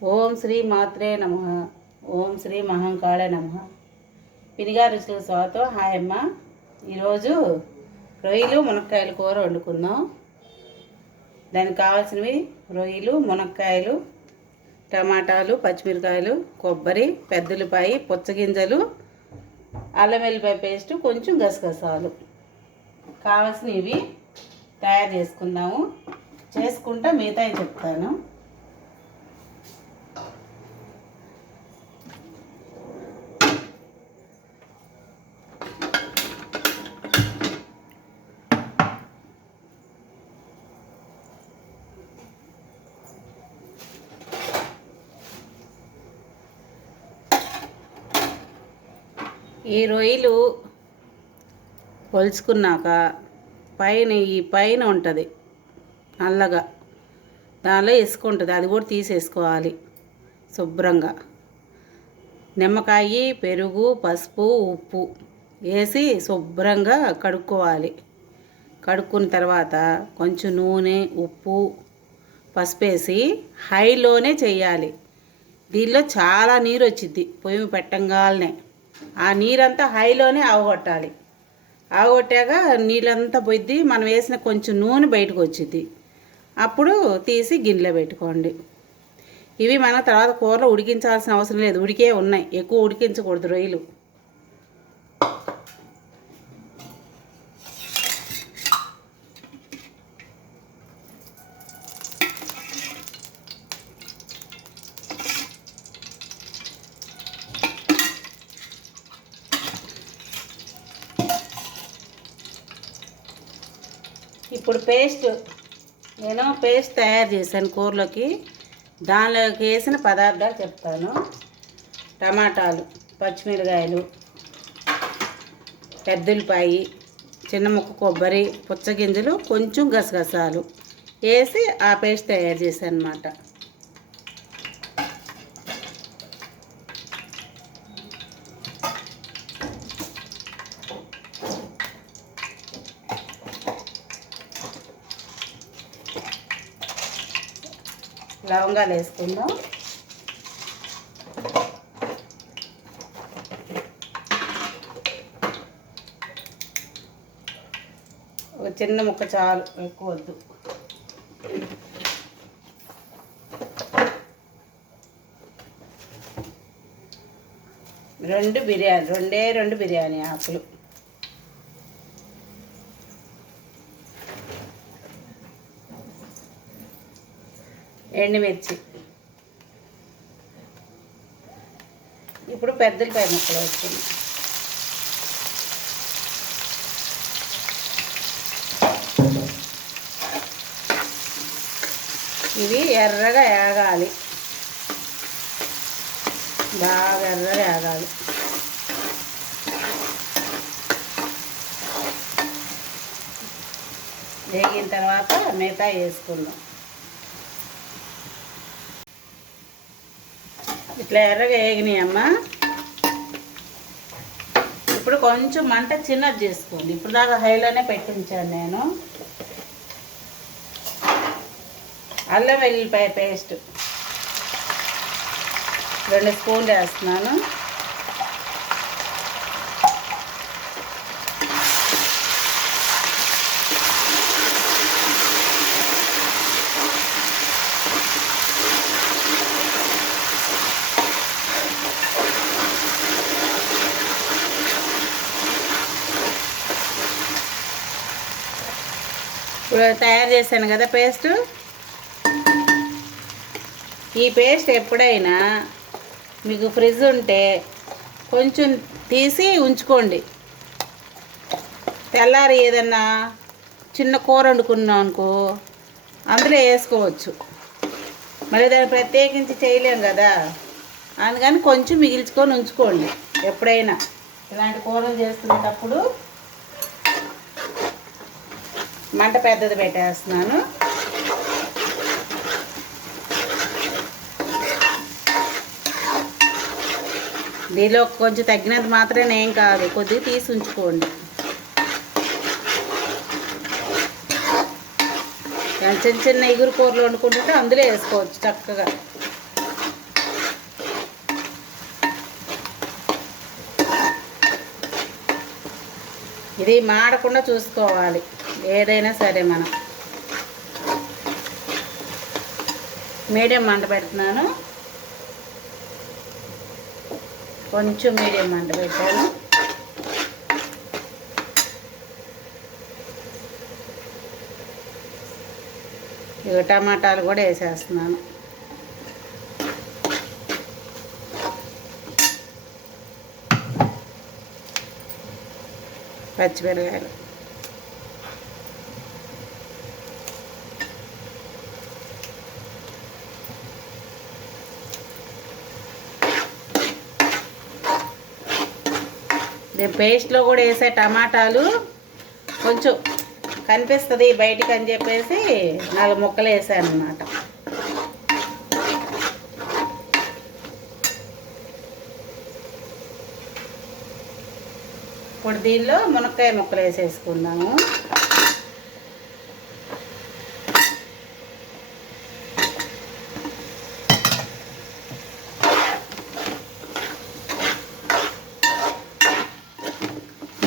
ఓం శ్రీ మాత్రే నమః. ఓం శ్రీ మహంకాళే నమః. పినిగారి రుచులకు స్వాగతం. హాయ్ అమ్మ. ఈరోజు రొయ్యలు మునక్కాయలు కూర వండుకుందాం. దానికి కావాల్సినవి రొయ్యలు, మునక్కాయలు, టమాటాలు, పచ్చిమిరకాయలు, కొబ్బరి, పెద్దలపాయి, పుచ్చగింజలు, అల్లం వెల్లిపాయ పేస్ట్, కొంచెం గసగసాలు. కావాల్సినవి తయారు చేసుకుందాము. చేసుకుంటా మిగతా చెప్తాను. ఈ రొయ్యలు పొలుచుకున్నాక ఈ పైన ఉంటుంది నల్లగా, దానిలో ఇసుక ఉంటుంది, అది కూడా తీసేసుకోవాలి శుభ్రంగా. నిమ్మకాయ, పెరుగు, పసుపు, ఉప్పు వేసి శుభ్రంగా కడుక్కోవాలి. కడుక్కున్న తర్వాత కొంచెం నూనె, ఉప్పు, పసుపు వేసి హైలోనే చేయాలి. దీనిలో చాలా నీరు వచ్చిద్ది. పొయ్యి పెట్టంగానే ఆ నీరంతా హైలోనే ఆవగొట్టాలి. ఆవగొట్టాక నీళ్ళంతా పోయిద్ది. మనం వేసిన కొంచెం నూనె బయటకు వచ్చింది. అప్పుడు తీసి గిన్నెలో పెట్టుకోండి. ఇవి మనం తర్వాత కూరలో ఉడికించాల్సిన అవసరం లేదు, ఉడికే ఉన్నాయి. ఎక్కువ ఉడికించకూడదు రొయ్యలు. ఇప్పుడు నేను పేస్ట్ తయారు చేశాను కూరలోకి. దానిలోకి వేసిన పదార్థాలు చెప్తాను. టమాటాలు, పచ్చిమిరకాయలు, పెద్దలపాయి, చిన్న ముక్క కొబ్బరి, పుచ్చగింజలు, కొంచెం గసగసాలు వేసి ఆ పేస్ట్ తయారు చేశాను అన్నమాట. లవంగాలు వేసుకుందాం. ఒక చిన్న ముక్క చాలు, ఎక్కువ వద్దు. రెండు బిర్యానీ ఆకులు, ఎండుమిర్చి. ఇప్పుడు పెద్దలపాయ ముక్కలు వేసుకుందాం. ఇవి ఎర్రగా ఏగాలి, బాగా ఎర్రగా ఏగాలి. వేగిన తర్వాత మిగతా వేసుకుందాం. ఇట్లా ఎర్రగా వేగినాయి అమ్మ. ఇప్పుడు కొంచెం మంట చిన్నది చేసుకోండి. ఇప్పుడు దాకా హైలోనే పెట్టించాను నేను. అల్లం వెల్లిపాయ పేస్ట్ 2 స్పూన్లు వేస్తున్నాను. ఇప్పుడు తయారు చేశాను కదా పేస్ట్. ఈ పేస్ట్ ఎప్పుడైనా మీకు ఫ్రిడ్జ్ ఉంటే కొంచెం తీసి ఉంచుకోండి. తెల్లారి ఏదన్నా చిన్న కూర వండుకున్నాం అనుకో, అందులో వేసుకోవచ్చు. మళ్ళీ దాన్ని ప్రత్యేకించి చేయలేం కదా, అందుకని కొంచెం మిగిల్చుకొని ఉంచుకోండి. ఎప్పుడైనా ఇలాంటి కూరలు చేసుకునేటప్పుడు. మంట పెద్దది పెట్టేస్తున్నాను. దీనిలో కొంచెం తగ్గినంత మాత్రమే ఏం కాదు, కొద్దిగా తీసి ఉంచుకోండి. చిన్న చిన్న ఎగురు కూరలు వండుకుంటుంటే అందులో వేసుకోవచ్చు చక్కగా. ఇది మాడకుండా చూసుకోవాలి ఏదైనా సరే. మనం మీడియం మంట పెడుతున్నాను, కొంచెం మీడియం మంట పెట్టాను. ఇక టమాటాలు కూడా వేసేస్తున్నాను. పచ్చిమిరకాయలు, పేస్ట్లో కూడా వేసే టమాటాలు కొంచెం కనిపిస్తుంది బయటికి అని చెప్పేసి 4 ముక్కలు వేసాను అన్నమాట. ఇప్పుడు దీనిలో మునక్కాయ ముక్కలు వేసేసుకుందాము.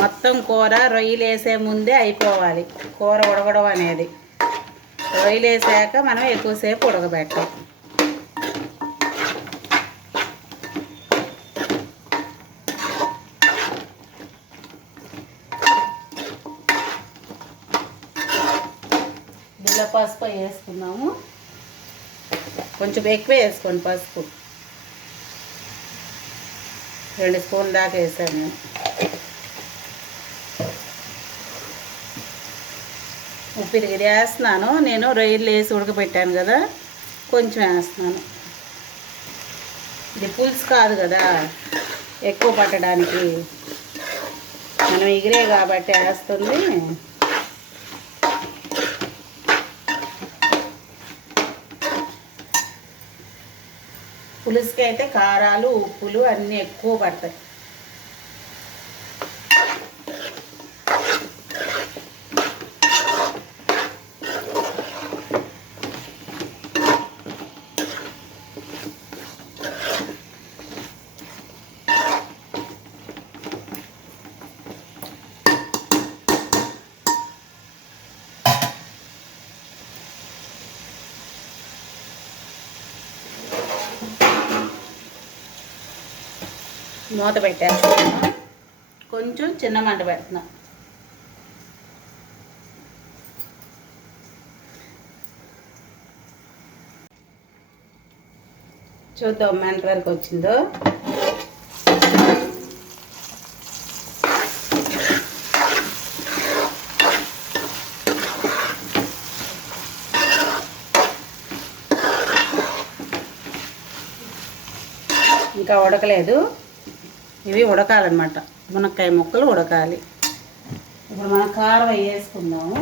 మొత్తం కూర రొయ్యలు వేసే ముందే అయిపోవాలి కూర ఉడకడం అనేది. రొయ్యలు వేసాక మనం ఎక్కువసేపు ఉడకబెట్టాం. ఇలా పసుపు వేసుకున్నాము, కొంచెం ఎక్కువ వేసుకోండి పసుపు. 2 స్పూన్ల దాకా వేసాను. ఉప్పు ఇది వేస్తున్నాను నేను, రొయ్యలు వేసి ఉడకబెట్టాను కదా, కొంచెం వేస్తున్నాను. ఇది పులుసు కాదు కదా ఎక్కువ పట్టడానికి, మనం ఎగిరే కాబట్టి వేస్తుంది. పులుసుకి అయితే కారాలు ఉప్పులు అన్నీ ఎక్కువ పడతాయి. మూత పెట్టేస్తున్నాను, కొంచెం చిన్న మంట పెడుతున్నా. చూద్దాం ఎంతవరకు వచ్చిందో. ఇంకా ఉడకలేదు, ఇవి ఉడకాలన్నమాట. మునక్కాయ ముక్కలు ఉడకాలి. ఇప్పుడు మనం కారం వేసుకుందాము.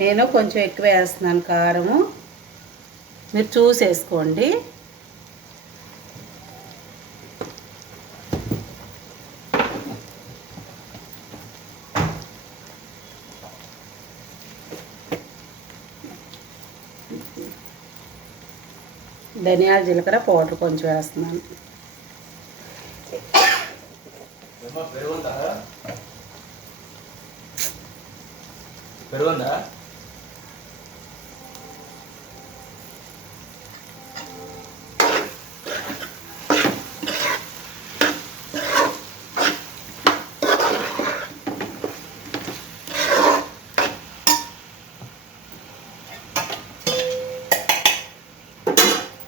నేను కొంచెం ఎక్కువ వేస్తున్నాను కారము, మీరు చూసేసుకోండి. ధనియాల జీలకర్ర పౌడర్ కొంచెం వేస్తున్నాను. పెరుగుందా?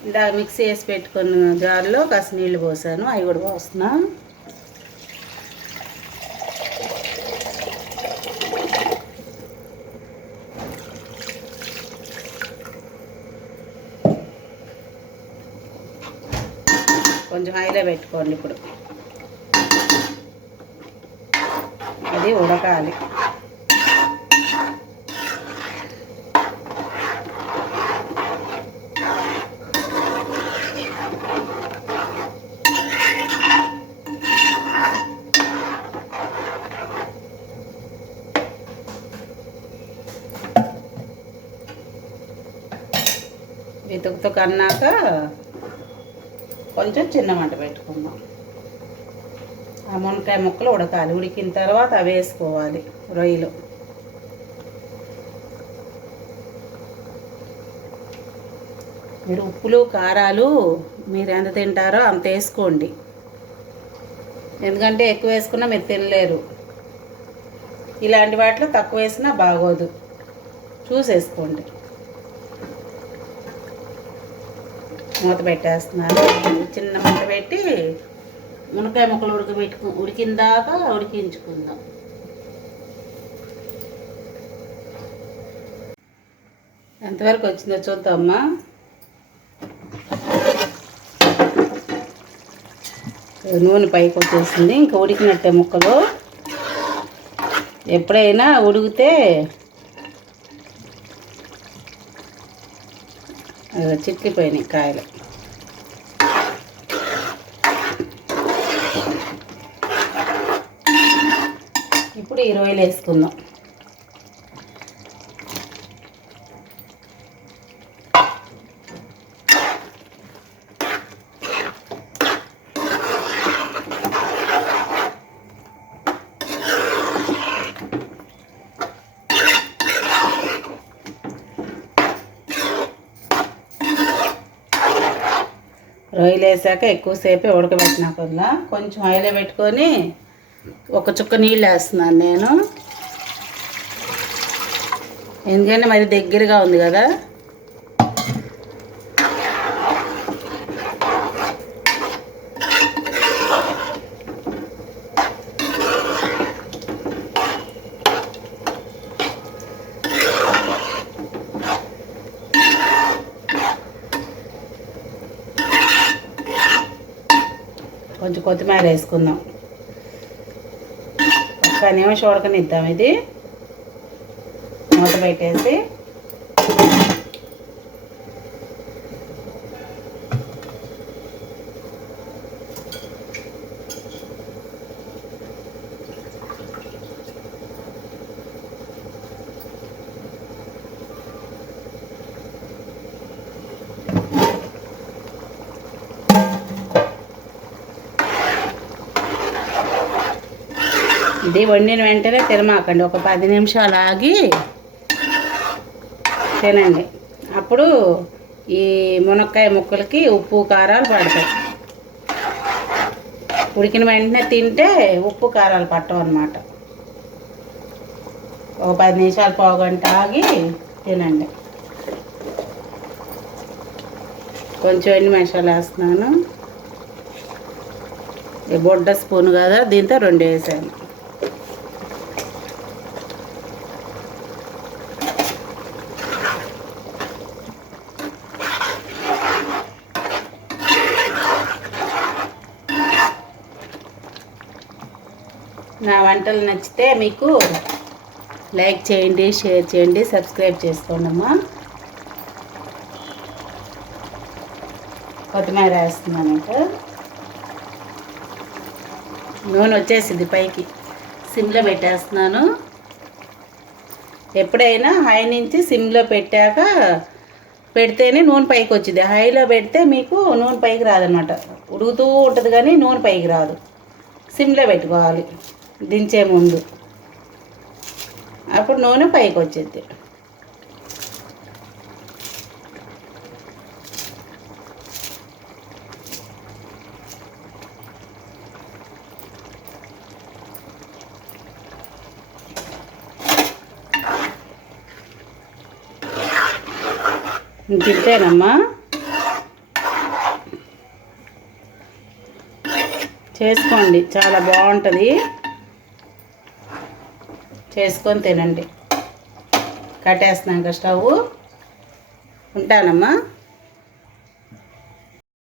ఇందాక మిక్సీ వేసి పెట్టుకున్న జార్లో కాస్త నీళ్ళు పోసాను, అవి కూడా పోస్తున్నా. కొంచెం హైలో పెట్టుకోండి. ఇప్పుడు అది ఉడకాలి. వెతుకుతూ కన్నాక కొంచెం చిన్న మంట పెట్టుకుందాం. ఆ మునక్కాయ ముక్కలు ఉడకాలి. ఉడికిన తర్వాత అవి వేసుకోవాలి రొయ్యలు. మీరు ఉప్పులు కారాలు మీరు ఎంత తింటారో అంత వేసుకోండి. ఎందుకంటే ఎక్కువ వేసుకున్నా మీరు తినలేరు. ఇలాంటి వాటిలో తక్కువ వేసినా బాగోదు, చూసేసుకోండి. మూత పెట్టేస్తున్నాను. చిన్న మంట పెట్టి మునక్కాయ ముక్కలు ఉడికిందాకా ఉడికించుకుందాం. ఎంతవరకు వచ్చిందో చూద్దామా. నూనె పైకి వచ్చేసింది. ఇంకా ఉడికినట్టే ముక్కలు. ఎప్పుడైనా ఉడికితే చిట్లిపోయినాయి కాయలు. ఇప్పుడు ఈ రొయ్యలు వేసుకుందాం. రొయ్యలు వేసాక ఎక్కువసేపే ఉడకబెట్టిన కొంచెం ఆయిల్ పెట్టుకొని ఒక చుక్క నీళ్ళు వేస్తున్నాను నేను. ఎందుకంటే మరి దగ్గరగా ఉంది కదా. కొంచెం కొత్తిమీర వేసుకుందాం. ఒక్క నిమిషం ఉడకనిద్దాం. ఇది మూత పెట్టేసి ఇది వండిన వెంటనే తినమాకండి. ఒక 10 నిమిషాలు ఆగి తినండి. అప్పుడు ఈ మునక్కాయ ముక్కలకి ఉప్పు కారాలు పడతాయి. ఉడికిన వెంటనే తింటే ఉప్పు కారాలు పట్టవు అన్నమాట. ఒక 10 నిమిషాలు పావుగంట ఆగి తినండి. కొంచెం ఎండు మసాలా వేస్తున్నాను. బొడ్డ స్పూన్ కదా, దీంతో 2 వేసాను. నా వంటలు నచ్చితే మీకు లైక్ చేయండి, షేర్ చేయండి, సబ్స్క్రైబ్ చేసుకోండి అమ్మా. కొత్తిమీర వేస్తున్నాను. నూనె వచ్చేసింది పైకి. సిమ్లో పెట్టేస్తున్నాను. ఎప్పుడైనా హై నుంచి సిమ్లో పెట్టాక పెడితేనే నూనె పైకి వచ్చింది. హైలో పెడితే మీకు నూనె పైకి రాదనమాట. ఉడుకుతూ ఉంటుంది కానీ నూనె పైకి రాదు. సిమ్లో పెట్టుకోవాలి దించే ముందు, అప్పుడు నూనె పైకి వచ్చేది. తింటేనమ్మా చేసుకోండి, చాలా బాగుంటుంది. చేసుకొని తినండి. కట్టేస్తున్నాక స్టవ్. ఉంటానమ్మా.